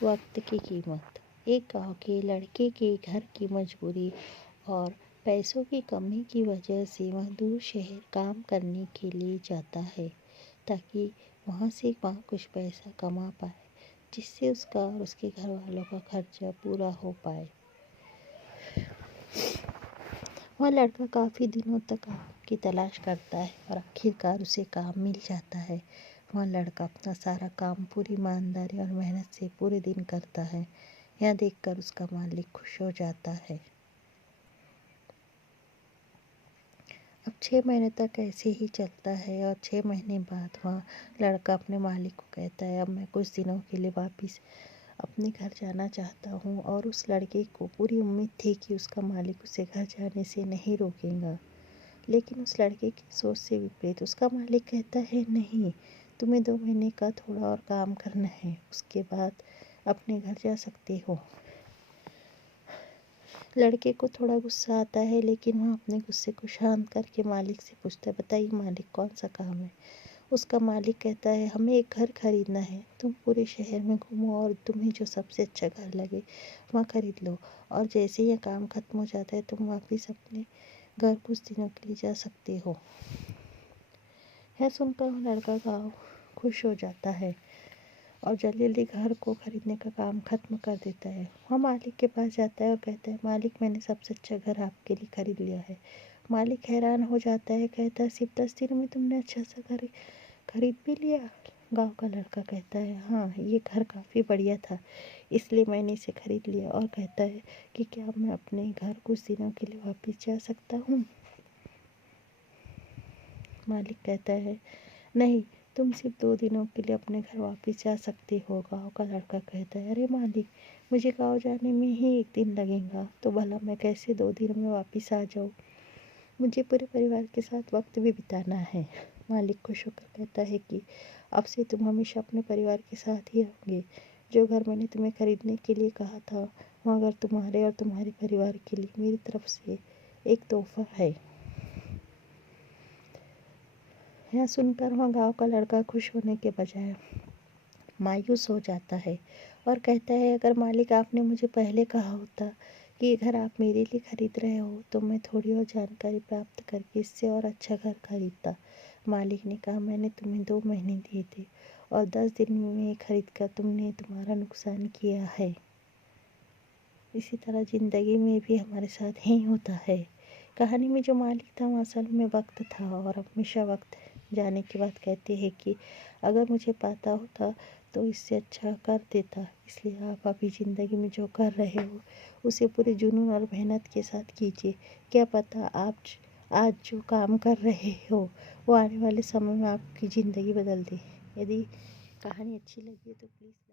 वक्त की कीमत। एक गांव के लड़के के घर की मजबूरी और पैसों की कमी की वजह से वह दूर शहर काम करने के लिए जाता है ताकि वहाँ कुछ पैसा कमा पाए, जिससे उसका और उसके घर वालों का खर्चा पूरा हो पाए। वह लड़का काफ़ी दिनों तक काम की तलाश करता है और आखिरकार उसे काम मिल जाता है। वह लड़का अपना सारा काम पूरी ईमानदारी और मेहनत से पूरे दिन करता है। यह देखकर उसका मालिक खुश हो जाता है। अब 6 महीने तक ऐसे ही चलता है और 6 महीने बाद वह लड़का अपने मालिक को कहता है, अब मैं कुछ दिनों के लिए वापस अपने घर जाना चाहता हूँ। और उस लड़के को पूरी उम्मीद थी कि उसका मालिक उसे घर जाने से नहीं रोकेगा, लेकिन उस लड़के की सोच से विपरीत उसका मालिक कहता है, नहीं, तुम्हें 2 महीने का थोड़ा और काम करना है, उसके बाद अपने घर जा सकते हो। लड़के को थोड़ा गुस्सा आता है, लेकिन वह अपने गुस्से को शांत करके मालिक से पूछता है, बताइए मालिक, कौन सा काम है। उसका मालिक कहता है, हमें एक घर खरीदना है, तुम पूरे शहर में घूमो और तुम्हें जो सबसे अच्छा घर लगे वहाँ खरीद लो, और जैसे यह काम खत्म हो जाता है तुम वापस अपने घर कुछ दिनों के लिए जा सकते हो। यह सुनकर वह लड़का गाँव खुश हो जाता है और जल्दी जल्दी घर को खरीदने का काम खत्म कर देता है। वह मालिक के पास जाता है और कहता है, मालिक, मैंने सबसे अच्छा घर आपके लिए खरीद लिया है। मालिक हैरान हो जाता है, कहता है, सिर्फ 10 दिन में तुमने अच्छा सा घर खरीद भी लिया। गांव का लड़का कहता है, हाँ, ये घर काफ़ी बढ़िया था, इसलिए मैंने इसे खरीद लिया। और कहता है कि क्या मैं अपने घर कुछ दिनों के लिए वापस जा सकता हूँ। मालिक कहता है, नहीं, तुम सिर्फ 2 दिनों के लिए अपने घर वापस जा सकते हो। गाँव का लड़का कहता है, अरे मालिक, मुझे गाँव जाने में ही 1 दिन लगेगा, तो भला मैं कैसे 2 दिन में वापस आ जाऊँ। मुझे पूरे परिवार के साथ वक्त भी बिताना है। मालिक खुश होकर कहता है कि अब से तुम हमेशा अपने परिवार के साथ ही रहोगे। जो घर मैंने तुम्हें खरीदने के लिए कहा था, वह घर तुम्हारे और तुम्हारे परिवार के लिए मेरी तरफ से एक तोहफा है। यह सुनकर वह गाँव का लड़का खुश होने के बजाय मायूस हो जाता है और कहता है, अगर मालिक आपने मुझे पहले कहा होता कि ये घर आप मेरे लिए खरीद रहे हो, तो मैं थोड़ी और जानकारी प्राप्त करके इससे और अच्छा घर खरीदता। मालिक ने कहा, मैंने तुम्हें 2 महीने दिए थे और 10 दिन में खरीद कर तुमने तुम्हारा नुकसान किया है। इसी तरह ज़िंदगी में भी हमारे साथ ही होता है। कहानी में जो मालिक था वो असल में वक्त था, और हमेशा वक्त जाने के बाद कहते हैं कि अगर मुझे पता होता तो इससे अच्छा कर देता। इसलिए आप अभी ज़िंदगी में जो कर रहे हो उसे पूरे जुनून और मेहनत के साथ कीजिए। क्या पता आप आज जो काम कर रहे हो वो आने वाले समय में आपकी ज़िंदगी बदल दे। यदि कहानी अच्छी लगी तो प्लीज़